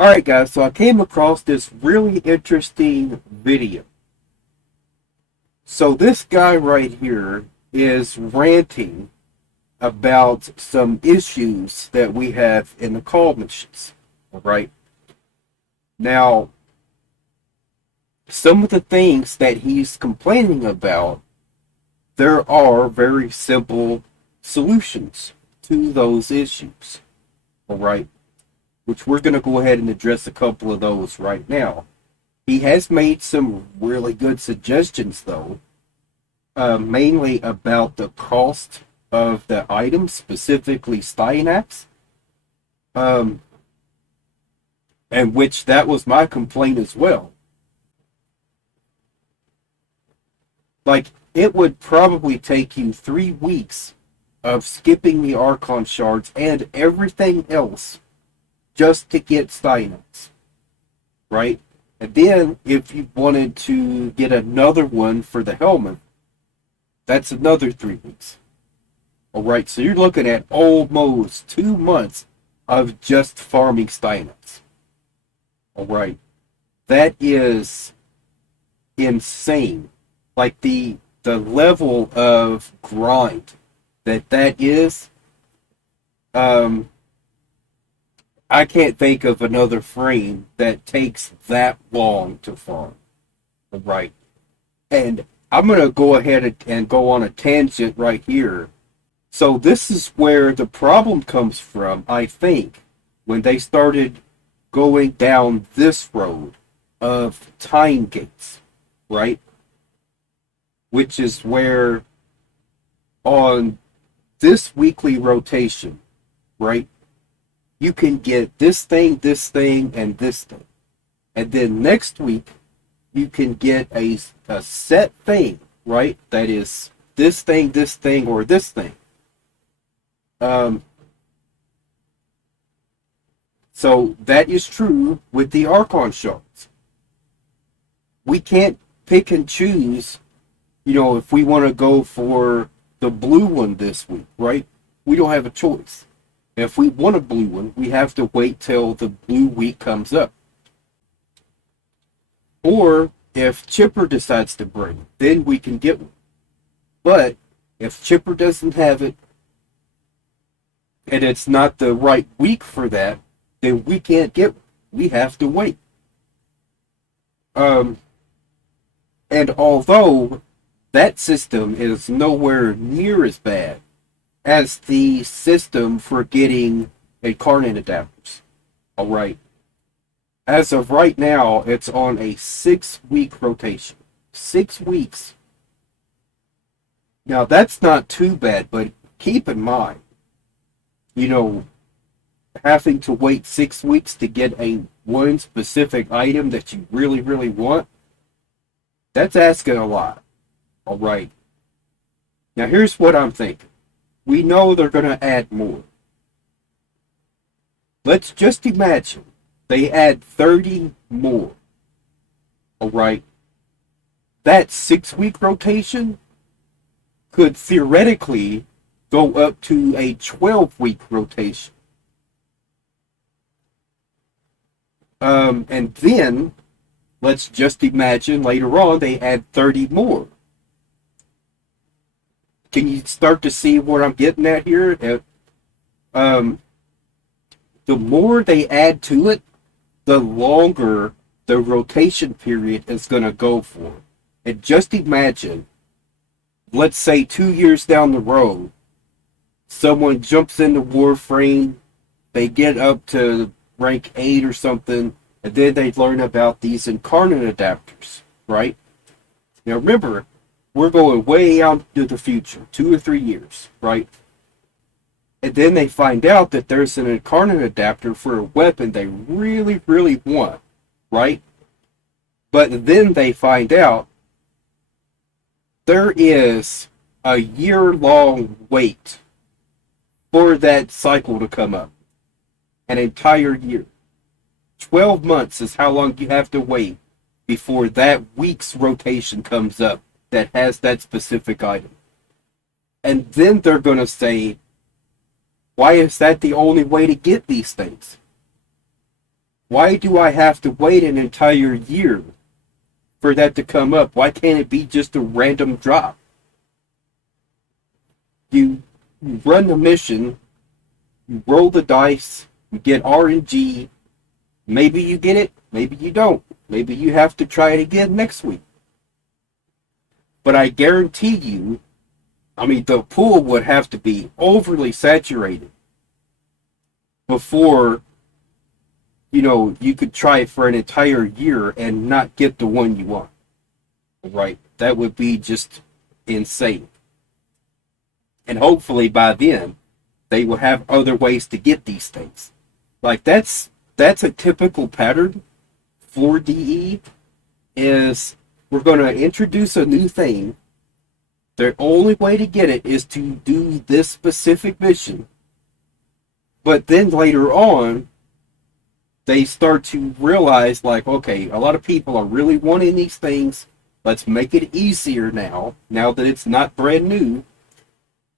Alright guys, so I came across this really interesting video. So this guy right here is ranting about some issues that we have in the call missions. Alright? Now, some of the things that he's complaining about, there are very simple solutions to those issues. Alright? Which we're going to go ahead and address a couple of those right now. He has made some really good suggestions, though, mainly about the cost of the items, specifically Styanax, and which that was my complaint as well. Like, it would probably take you 3 weeks of skipping the Archon shards and everything else just to get Styanax, right? And then, if you wanted to get another one for the helmet, that's another 3 weeks. Alright, so you're looking at almost 2 months of just farming Styanax. Alright, that is insane. Like, the level of grind that is, I can't think of another frame that takes that long to farm. Right. And I'm going to go ahead and go on a tangent right here. So this is where the problem comes from, I think, when they started going down this road of time gates, right? Which is where on this weekly rotation, right? You can get this thing, and this thing. And then next week, you can get a set thing, right? That is this thing, or this thing. So that is true with the Archon shards. We can't pick and choose, if we want to go for the blue one this week, right? We don't have a choice. If we want a blue one, we have to wait till the blue week comes up. Or if Chipper decides to bring it, then we can get one. But if Chipper doesn't have it, and it's not the right week for that, then we can't get one. We have to wait. And although that system is nowhere near as bad as the system for getting incarnate adapters. Alright. As of right now, it's on a 6-week rotation. 6 weeks. Now, that's not too bad, but keep in mind, having to wait 6 weeks to get one specific item that you really, really want, that's asking a lot. Alright. Now, here's what I'm thinking. We know they're going to add more. Let's just imagine they add 30 more. Alright? That 6-week rotation could theoretically go up to a 12-week rotation. And then, let's just imagine later on they add 30 more. Can you start to see what I'm getting at here? The more they add to it, the longer the rotation period is going to go for. And just imagine, let's say 2 years down the road, someone jumps into Warframe, they get up to rank 8 or something, and then they learn about these incarnate adapters, right? Now remember, we're going way out into the future, 2 or 3 years, right? And then they find out that there's an incarnate adapter for a weapon they really, really want, right? But then they find out there is a year-long wait for that cycle to come up. An entire year. 12 months is how long you have to wait before that week's rotation comes up that has that specific item. And then they're going to say, why is that the only way to get these things? Why do I have to wait an entire year for that to come up? Why can't it be just a random drop? You run the mission, you roll the dice, you get RNG. Maybe you get it, maybe you don't. Maybe you have to try it again next week. But I guarantee you, I mean, the pool would have to be overly saturated before, you could try it for an entire year and not get the one you want. Right? That would be just insane. And hopefully by then, they will have other ways to get these things. Like that's a typical pattern for DE is we're going to introduce a new thing. The only way to get it is to do this specific mission. But then later on, they start to realize, like, okay, a lot of people are really wanting these things. Let's make it easier now that it's not brand new.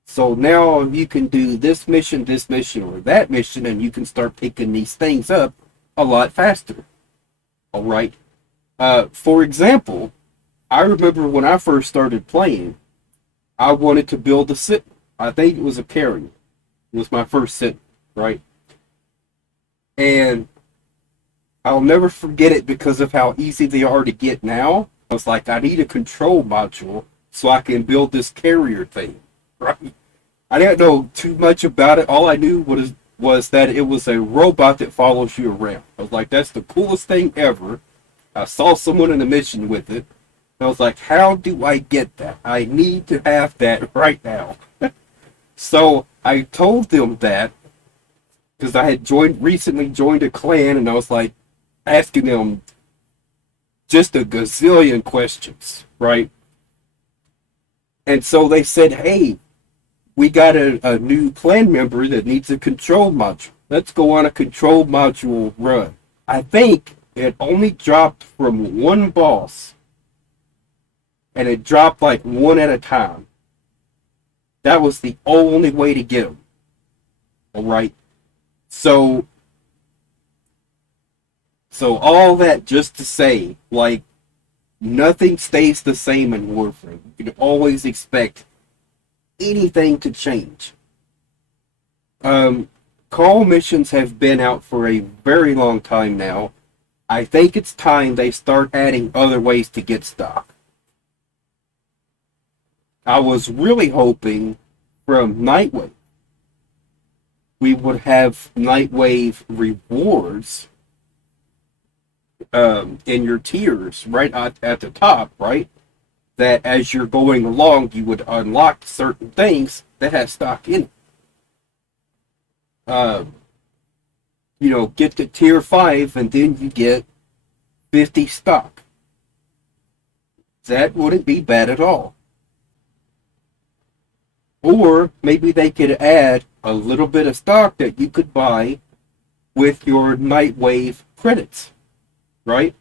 So now you can do this mission, or that mission, and you can start picking these things up a lot faster. All right. For example, I remember when I first started playing, I wanted to build a sit. I think it was a carrier. It was my first sit, right? And I'll never forget it because of how easy they are to get now. I was like, I need a control module so I can build this carrier thing, right? I didn't know too much about it. All I knew was that it was a robot that follows you around. I was like, that's the coolest thing ever. I saw someone in a mission with it. I was like, how do I get that? I need to have that right now. So I told them that because I had recently joined a clan, and I was like asking them just a gazillion questions, right? And so they said, hey, we got a new clan member that needs a control module. Let's go on a control module run. I think it only dropped from one boss, and it dropped like one at a time. That was the only way to get them. All right. So all that just to say, like, nothing stays the same in Warframe. You can always expect anything to change. Call missions have been out for a very long time now. I think it's time they start adding other ways to get stock. I was really hoping from Nightwave we would have Nightwave rewards in your tiers right at the top, right? That as you're going along, you would unlock certain things that have stock in it. Get to tier 5 and then you get 50 stock. That wouldn't be bad at all. Or maybe they could add a little bit of stock that you could buy with your Nightwave credits, right?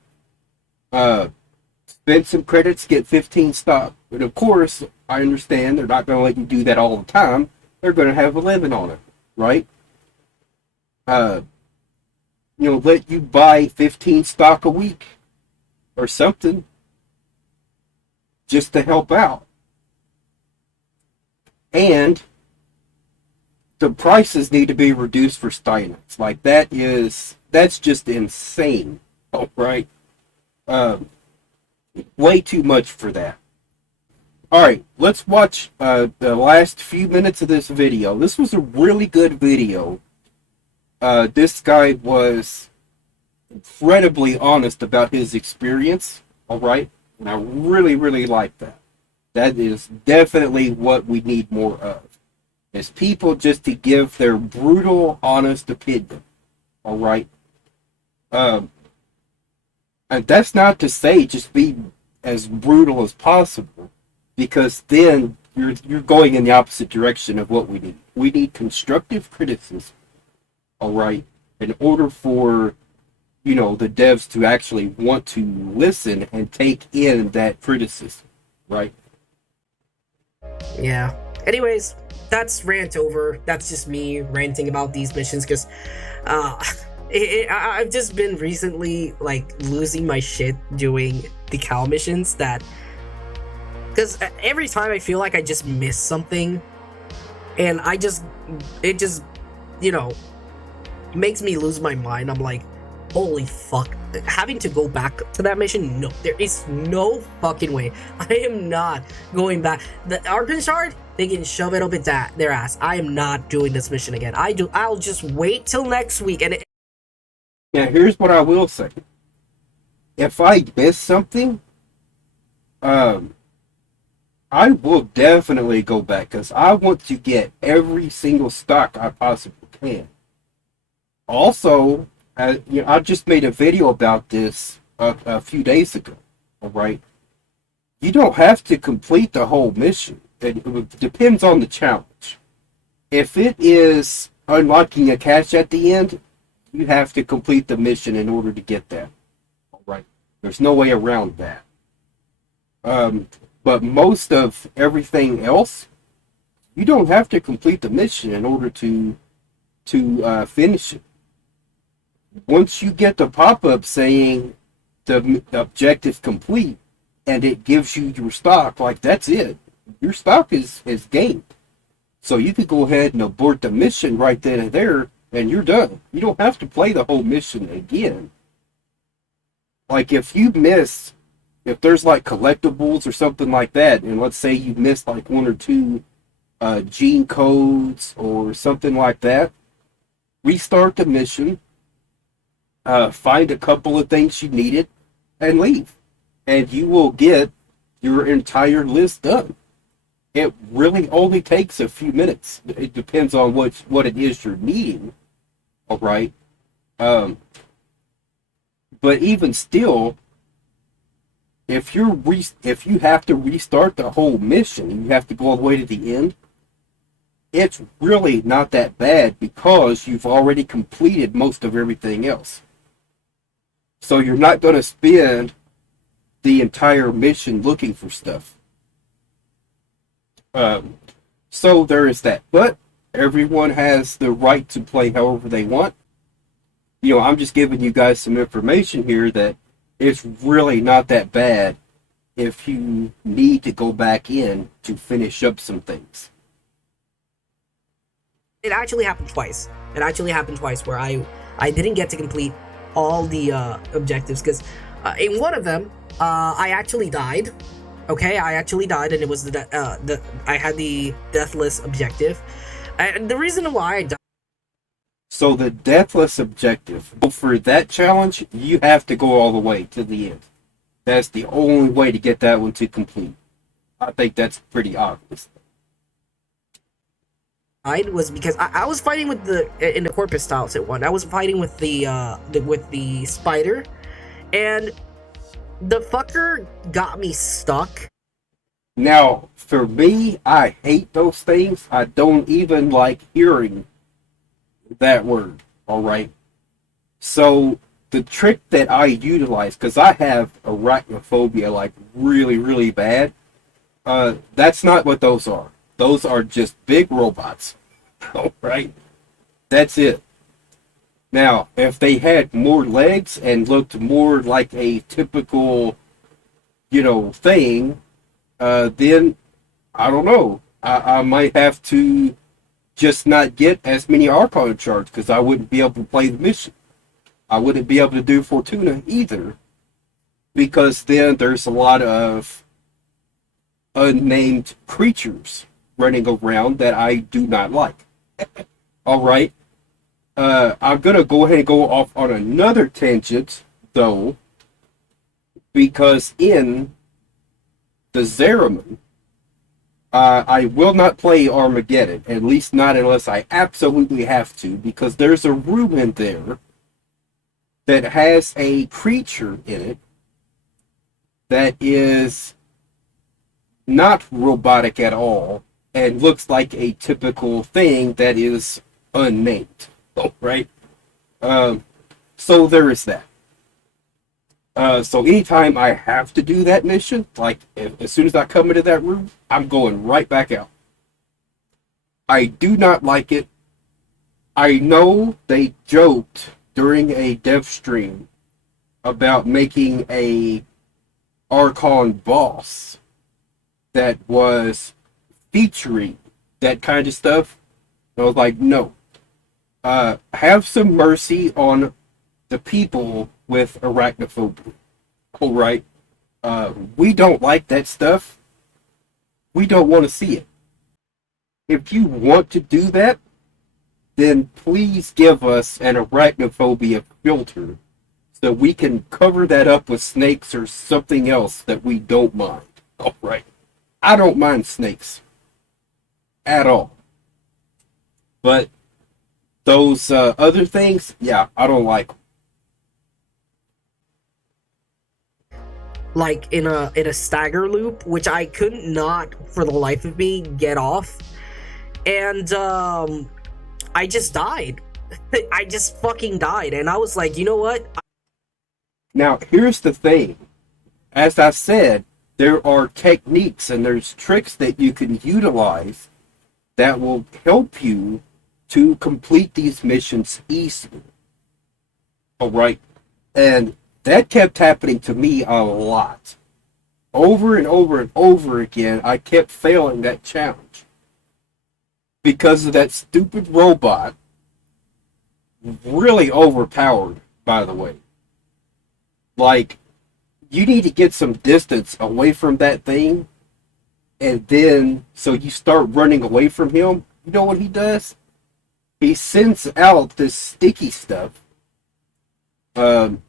Spend some credits, get 15 stock. But of course, I understand they're not going to let you do that all the time. They're going to have a limit on it, right? Let you buy 15 stock a week or something just to help out. And the prices need to be reduced for Steinites. Like, that's just insane. All right. Way too much for that. Alright, let's watch the last few minutes of this video. This was a really good video. This guy was incredibly honest about his experience. Alright? And I really, really like that. That is definitely what we need more of. Is people just to give their brutal, honest opinion. Alright? And that's not to say just be as brutal as possible, because then you're going in the opposite direction of what we need. We need constructive criticism, all right, in order for the devs to actually want to listen and take in that criticism, right? Yeah. Anyways, that's rant over. That's just me ranting about these missions because I've just been recently like losing my shit doing the Kahl missions that because every time I feel like I just miss something and it just you know makes me lose my mind. I'm like, holy fuck. Having to go back to that mission? No, there is no fucking way. I am not going back. The Archon Shard, they can shove it up at their ass. I am not doing this mission again. I'll just wait till next week and Now, here's what I will say. If I miss something, um, I will definitely go back because I want to get every single stock I possibly can. Also, I just made a video about this a few days ago. All right, you don't have to complete the whole mission. It depends on the challenge. If it is unlocking a cache at the end, you have to complete the mission in order to get that. All right, there's no way around that. But most of everything else, you don't have to complete the mission in order to finish it. Once you get the pop-up saying the objective complete, and it gives you your stock, like that's it. Your stock is gained. So you could go ahead and abort the mission right then and there, and you're done. You don't have to play the whole mission again. Like if there's like collectibles or something like that, and let's say you missed like one or two gene codes or something like that, restart the mission, find a couple of things you needed, and leave. And you will get your entire list done. It really only takes a few minutes. It depends on what it is you're needing. All right. But even still, if you have to restart the whole mission, you have to go all the way to the end. It's really not that bad because you've already completed most of everything else. So you're not going to spend the entire mission looking for stuff. So there is that. But everyone has the right to play however they want. I'm just giving you guys some information here that it's really not that bad if you need to go back in to finish up some things. it actually happened twice. It actually happened twice where I didn't get to complete all the objectives because in one of them I actually died. Okay, I actually died, and it was I had the deathless objective, and the reason why I died. So the deathless objective, for that challenge, you have to go all the way to the end. That's the only way to get that one to complete. I think that's pretty obvious. Was because I was fighting with in the corpus styles at one. I was fighting with the spider, and the fucker got me stuck. Now, for me, I hate those things. I don't even like hearing that word. All right. So the trick that I utilize, because I have arachnophobia, like really, really bad. That's not what those are. Those are just big robots. All right. That's it. Now, if they had more legs and looked more like a typical, thing, then I don't know. I might have to just not get as many Archon shards because I wouldn't be able to play the mission. I wouldn't be able to do Fortuna either because then there's a lot of unnamed creatures running around that I do not like. All right. I'm going to go ahead and go off on another tangent, though, because in the Zeraman, I will not play Armageddon, at least not unless I absolutely have to, because there's a room in there that has a creature in it that is not robotic at all and looks like a typical thing that is unnamed. Right? So there is that. So anytime I have to do that mission, like as soon as I come into that room, I'm going right back out. I do not like it. I know they joked during a dev stream about making a Archon boss that was featuring that kind of stuff. I was like, no. Have some mercy on the people with arachnophobia. All right. We don't like that stuff. We don't want to see it. If you want to do that, then please give us an arachnophobia filter so we can cover that up with snakes or something else that we don't mind. All right. I don't mind snakes at all. But those other things, yeah, I don't like them. Like in a stagger loop, which I could not for the life of me get off. And I just died. I just fucking died. And I was like, you know what? Now, here's the thing. As I said, there are techniques and there's tricks that you can utilize that will help you to complete these missions easily. Alright? And that kept happening to me a lot. Over and over and over again, I kept failing that challenge. Because of that stupid robot. Really overpowered, by the way. Like, you need to get some distance away from that thing. And then, so you start running away from him. You know what he does? He sends out this sticky stuff. And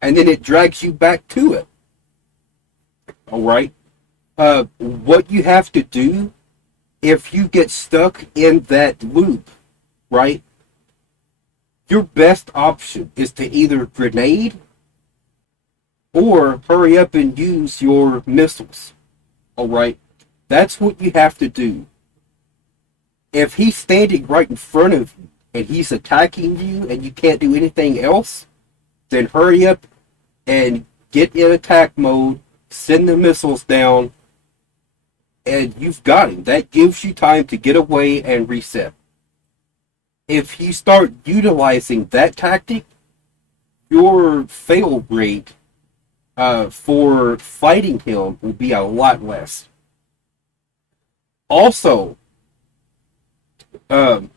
then it drags you back to it. Alright? What you have to do, if you get stuck in that loop, right? Your best option is to either grenade or hurry up and use your missiles. Alright? That's what you have to do. If he's standing right in front of you and he's attacking you and you can't do anything else, then hurry up and get in attack mode, send the missiles down, and you've got him. That gives you time to get away and reset. If you start utilizing that tactic, your fail rate for fighting him will be a lot less. Also, the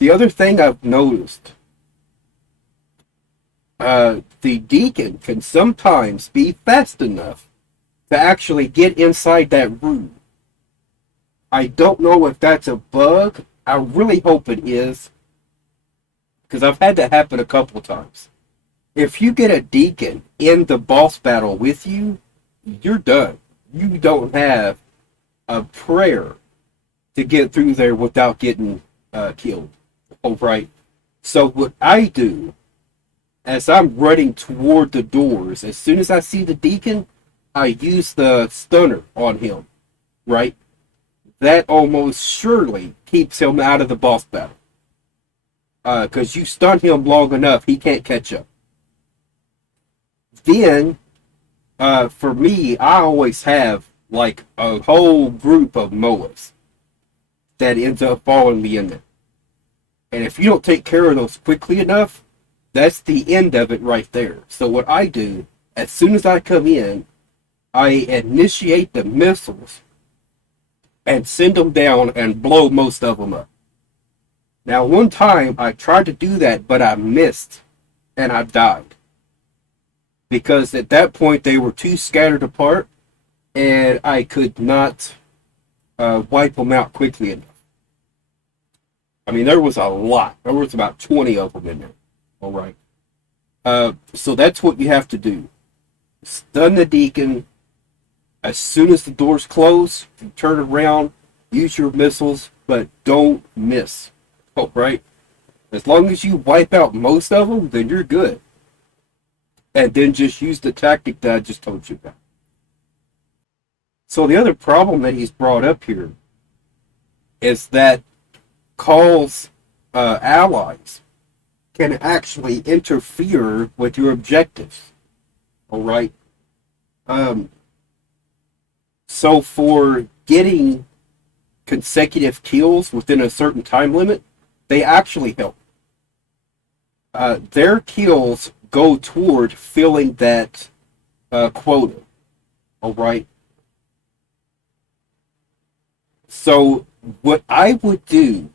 other thing I've noticed, the deacon can sometimes be fast enough to actually get inside that room. I don't know if that's a bug. I really hope it is, because I've had that happen a couple times. If you get a deacon in the boss battle with you, you're done. You don't have a prayer to get through there without getting killed. Alright? So what I do, as I'm running toward the doors, as soon as I see the deacon, I use the stunner on him. Right? That almost surely keeps him out of the boss battle. Because you stun him long enough, he can't catch up. Then, for me, I always have like a whole group of Moas that ends up following me in there. And if you don't take care of those quickly enough, that's the end of it right there. So what I do, as soon as I come in, I initiate the missiles and send them down and blow most of them up. Now, one time I tried to do that, but I missed and I died. Because at that point they were too scattered apart and I could not wipe them out quickly enough. I mean, there was a lot. There was about 20 of them in there. All right. So that's what you have to do. Stun the deacon. As soon as the doors close, you turn around, use your missiles, but don't miss. All right. As long as you wipe out most of them, then you're good. And then just use the tactic that I just told you about. So the other problem that he's brought up here is that Kahl's allies can actually interfere with your objectives. All right. So for getting consecutive kills within a certain time limit, they actually help. their kills go toward filling that quota. All right. So what I would do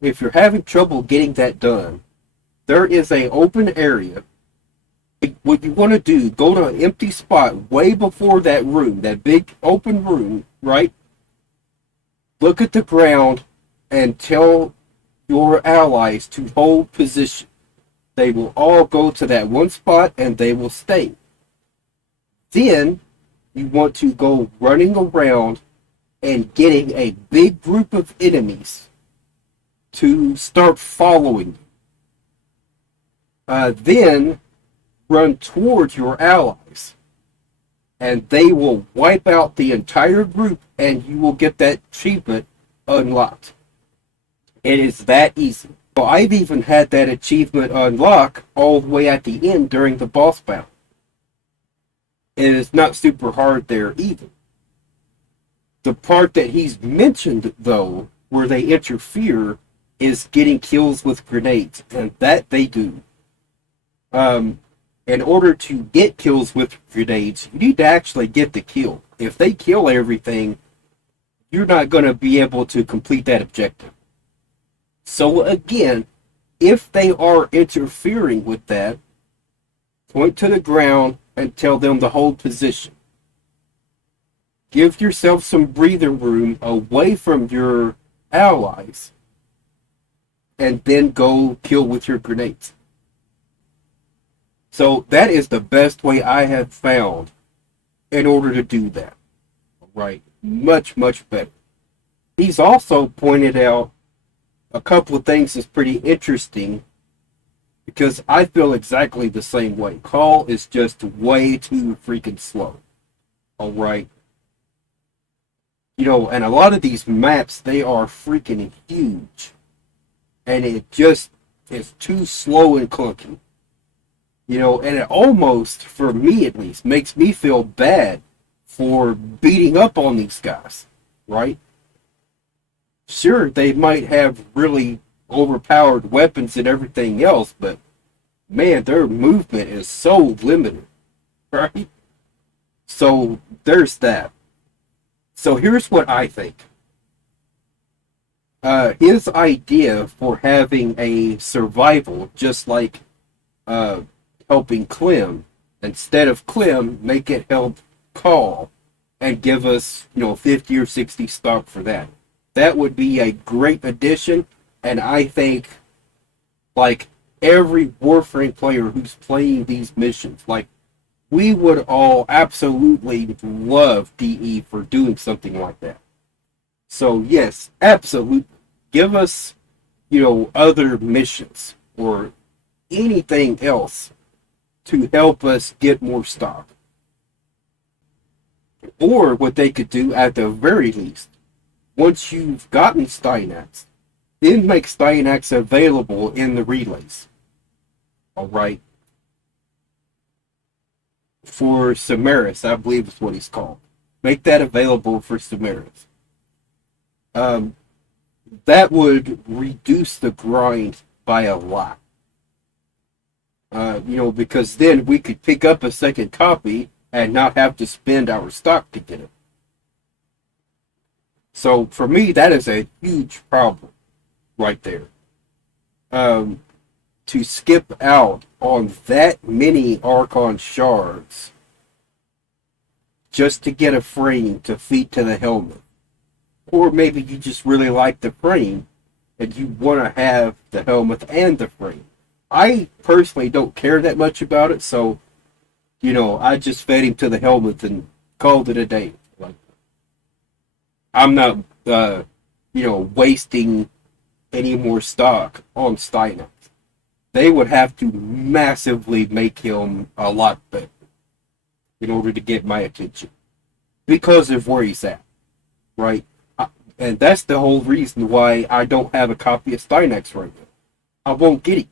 if you're having trouble getting that done, there is a open area. What you want to do, go to an empty spot way before that room, that big open room, right? Look at the ground and tell your allies to hold position. They will all go to that one spot and they will stay. Then you want to go running around and getting a big group of enemies to start following you. Then run towards your allies, and they will wipe out the entire group, and you will get that achievement unlocked. It is that easy. So I've even had that achievement unlock all the way at the end during the boss battle. It is not super hard there either. The part that he's mentioned, though, where they interfere, is getting kills with grenades, and that they do. In order to get kills with grenades, you need to actually get the kill. If they kill everything, you're not going to be able to complete that objective. So again, if they are interfering with that, point to the ground and tell them to hold position. Give yourself some breathing room away from your allies, and then go kill with your grenades. So that is the best way I have found in order to do that. Right? Much, much better. He's also pointed out a couple of things that's pretty interesting, because I feel exactly the same way. Kahl is just way too freaking slow. Alright? You know, and a lot of these maps, they are freaking huge. And it just is too slow and clunky. You know, and it almost, for me at least, makes me feel bad for beating up on these guys, right? Sure, they might have really overpowered weapons and everything else, but man, their movement is so limited, right? So there's that. So here's what I think. His idea for having a survival, just like helping Clem, instead of Clem, make it help Kahl and give us, 50 or 60 stock for that. That would be a great addition, and I think, like, every Warframe player who's playing these missions, like, we would all absolutely love DE for doing something like that. So, yes, absolutely. Give us, other missions or anything else to help us get more stock. Or what they could do at the very least, once you've gotten Stynax, then make Stynax available in the relays. Alright? For Samaris, I believe is what he's called. Make that available for Samaris. That would reduce the grind by a lot. Because then we could pick up a second copy and not have to spend our stock to get it. So for me, that is a huge problem right there. To skip out on that many Archon shards just to get a frame to feed to the helmet. Or maybe you just really like the frame and you want to have the helmet and the frame. I personally don't care that much about it, so, I just fed him to the helmet and called it a day. Like, I'm not, wasting any more stock on Stynax. They would have to massively make him a lot better in order to get my attention. Because of where he's at, right? And that's the whole reason why I don't have a copy of Stynax right now. I won't get it.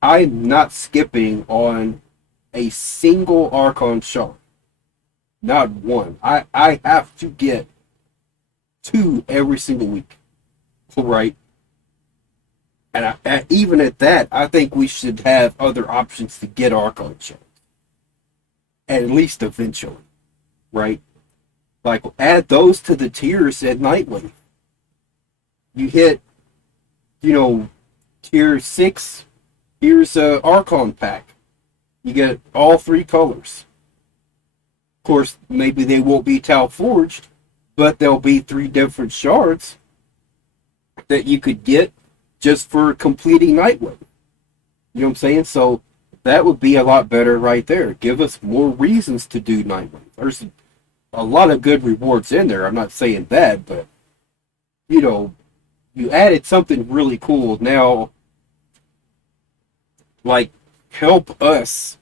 I'm not skipping on a single Archon shard. Not one. I have to get 2 every single week. Right? Even at that, I think we should have other options to get Archon shards. At least eventually, right? Like, add those to the tiers at Nightwave. You hit, you know, tier 6, here's a Archon pack. You get all 3 colors. Of course, maybe they won't be Tau forged, but there'll be 3 different shards that you could get just for completing Nightwave. You know what I'm saying? So that would be a lot better right there. Give us more reasons to do Nightwave. There's a lot of good rewards in there. I'm not saying that, but you know, you added something really cool. Now, like, help us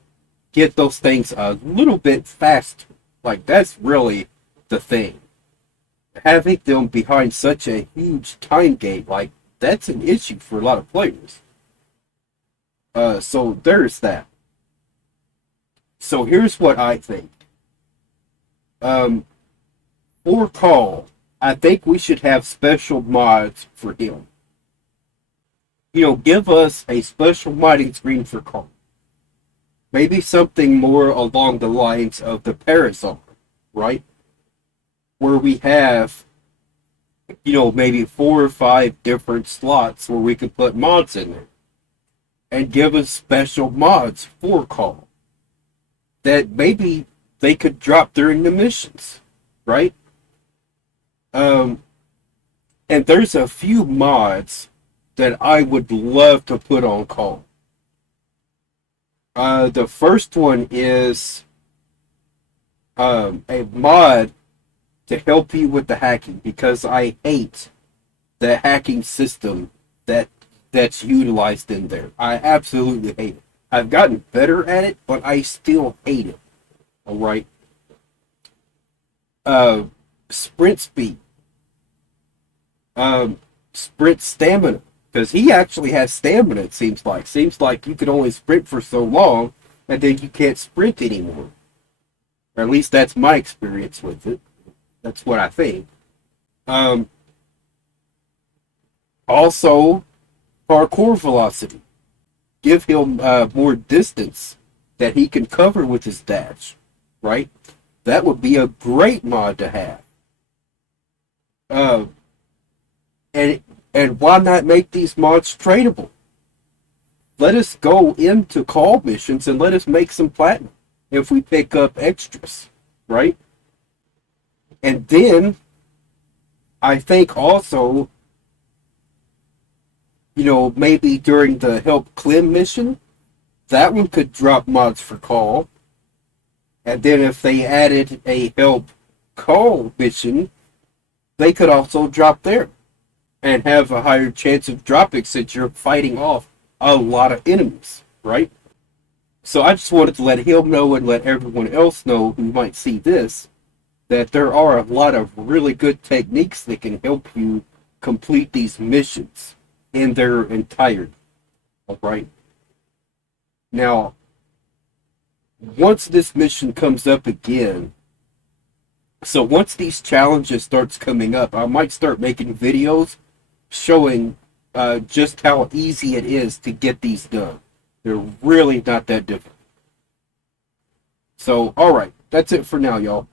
get those things a little bit faster. Like, that's really the thing. Having them behind such a huge time gate, like, that's an issue for a lot of players. So there's that. So here's what I think. For Kahl, I think we should have special mods for him. You know, give us a special modding screen for Kahl. Maybe something more along the lines of the Parasol, right? Where we have, you know, maybe 4 or 5 different slots where we could put mods in there. And give us special mods for Kahl. That maybe they could drop during the missions, right? And there's a few mods that I would love to put on Kahl. The first one is a mod to help you with the hacking, because I hate the hacking system that's utilized in there. I absolutely hate it. I've gotten better at it, but I still hate it. Alright? Sprint speed. Sprint stamina. Because he actually has stamina, it seems like. Seems like you can only sprint for so long, and then you can't sprint anymore. Or at least that's my experience with it. That's what I think. Also, parkour velocity. Give him more distance that he can cover with his dash, right? That would be a great mod to have. And why not make these mods tradable? Let us go into Kahl missions and let us make some platinum if we pick up extras, right? And then I think also, you know, maybe during the Help Clem mission, that one could drop mods for Kahl. And then if they added a Help Kahl mission, they could also drop there and have a higher chance of dropping since you're fighting off a lot of enemies, right? So I just wanted to let him know and let everyone else know who might see this that there are a lot of really good techniques that can help you complete these missions in their entirety. Alright? Now, once this mission comes up again, so once these challenges starts coming up, I might start making videos showing just how easy it is to get these done. They're really not that difficult. So, alright, that's it for now, y'all.